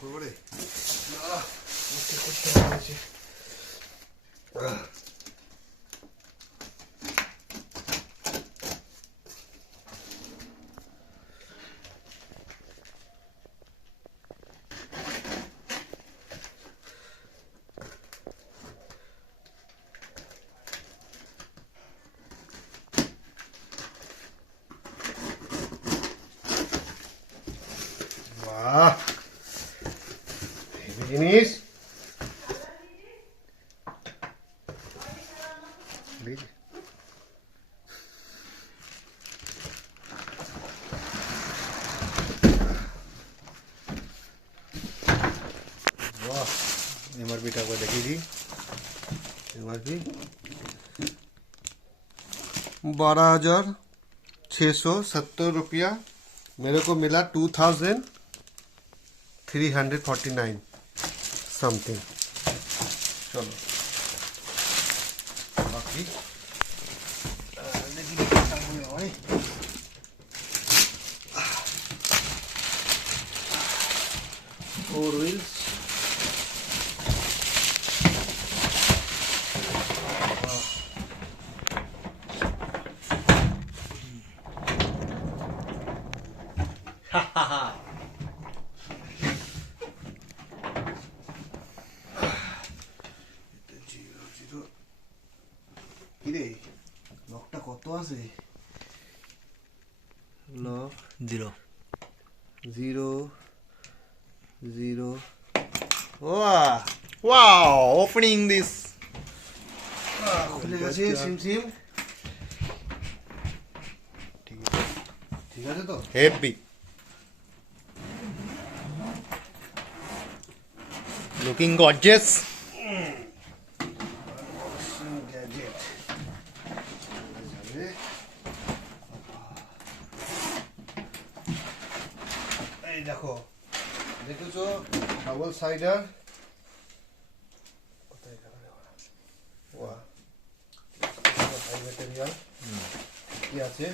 করবো রে জিনিস एमआरपी को देखी थी एमआरपी 12,670 रुपया मेरे को मिला 2,349 समथिंग। चलो बाकी फोर व्हील्स লকটা কত আছে? Lock 0 0 0 Wow, opening this. খুলে গেছে সিম সিম। ঠিক আছে তো? Heavy. Looking gorgeous. এই দেখো দেখেছো ডাবল সাইডার কি আছে?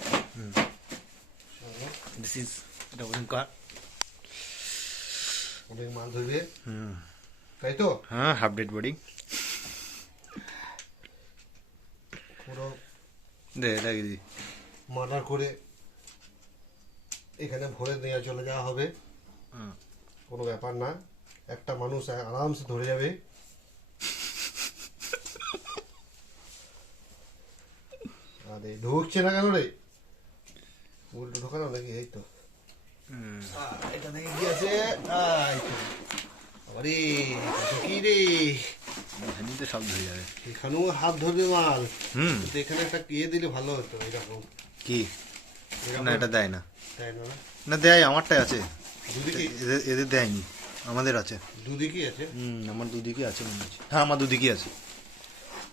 This is double car. অনেক মাল ধরবে তাই তো? হ্যাঁ, হাফ ডেড বডি পুরো দে লাগিয়ে মার্ডার করে এখানে ভরে নিয়ে চলে যাওয়া হবে, কোনো ব্যাপার না। একটা মানুষ আরামসে ধরে যাবে। আরে ঢুকছে না কেন রে? উল্টো ঢোকানো নাকি? এই তো এটা দেখে কি আছে? আরে কি রে, তো সব ধরে যাবে। এখানেও হাত ধরবে মাল। তো এখানে একটা ইয়ে দিলে ভালো হতো। এরকম কি না, এটা দেয় না। তাই না? না দেয়, আমারটাই আছে। দুদিকে এদের দেয়নি, আমাদের আছে। দুদিকেই আছে? আমার দুদিকে আছে মনে হচ্ছে। হ্যাঁ, আমার দুদিকে আছে।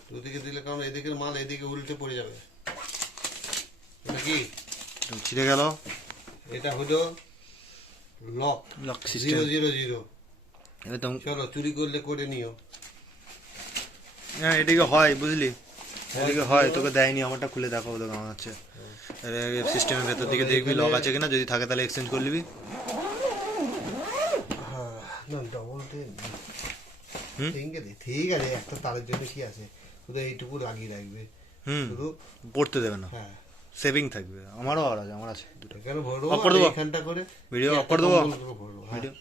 দুদিকে দিলে কারণ এদিকের মাল এদিকে উল্টে পড়ে যাবে নাকি? ছিঁড়ে গেল। এটা হলো লক লক 000। একদম। চলো চুরি করলে করে নিও। হ্যাঁ, এদিকে হয় বুঝলি, এদিকে হয়। তোকে দেয়নি, আমারটা খুলে দেখাবো তোকে। আমার হচ্ছে সিস্টেমের ভেতর দিকে দেখবি লক আছে কিনা, যদি থাকে তাহলে এক্সচেঞ্জ করে নিবি। না ডবল ঠিক আছে, একটা তারের জন্য কি আছে, শুধু এইটুকু লাগিয়ে রাখবে, শুধু পড়তে দেবে না। হ্যাঁ, সেভিং থাকবে। আমারও আর আছে, আমার আছে দুটো। কেন ভরবো? অফ করে দেবো এখানটা করে ভিডিও, অফ করে দেবো ভরবো। ভিডিও।